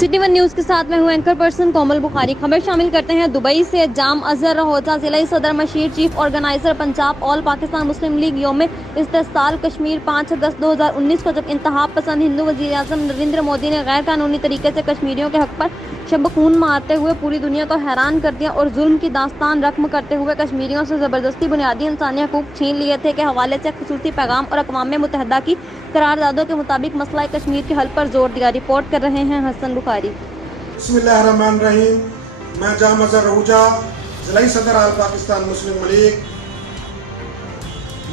City one news के साथ मैं हूं एंकर पर्सन कोमल बुखारी। खबर शामिल करते हैं दुबई से। जाम अजहर रहोजा जिला सदर मशीर chief organizer Punjab all Pakistan Muslim League योम इस्तेसाल कश्मीर 5 अगस्त 2019 को जब इंतहा पसंद हिंदू वज़ीर आज़म नरेंद्र मोदी ने गैर कानूनी तरीके से कश्मीरियों के हक पर शब खून मारते हुए पूरी दुनिया को हैरान कर दिया और जुल्म की दास्तान रकम करते हुए कश्मीरियों से ज़बरदस्ती बुनियादी इंसानी हकूक छीन लिए थे के हवाले से खुसूसी पैगाम और अक़वाम मुत्तहिदा की करारदादों के मुताबिक मसला कश्मीर के हल पर जोर दिया। रिपोर्ट कर रहे हैं हसन बुखारी। बिस्मिल्लाहिर्रहमानिर्रहीम। मैं जाम अजहर रहोजा जिला सदर आल पाकिस्तान मुस्लिम लीग।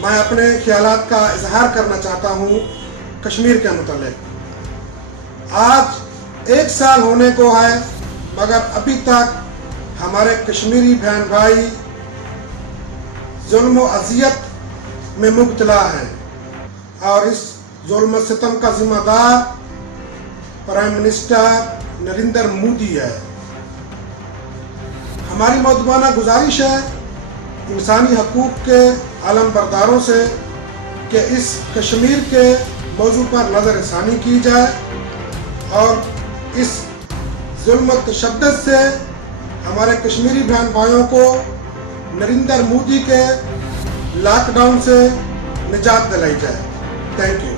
मैं अपने ख्यालात का इजहार करना चाहता हूँ कश्मीर के मुतालिक। आज 1 साल होने को है मगर अभी तक हमारे कश्मीरी बहन भाई जुल्म व अज़ियत में मुब्तला हैं और इस जुल्म सितम का जिम्मेदार प्राइम मिनिस्टर नरेंद्र मोदी है। हमारी मौजूदा गुजारिश है इंसानी हकूक़ के आलम बरदारों से कि इस कश्मीर के मौजू पर नज़रसानी की जाए और इस जुल्म तशद्दुद से हमारे कश्मीरी बहन भाइयों को नरेंद्र मोदी के लॉकडाउन से निजात दिलाई जाए। Thank you.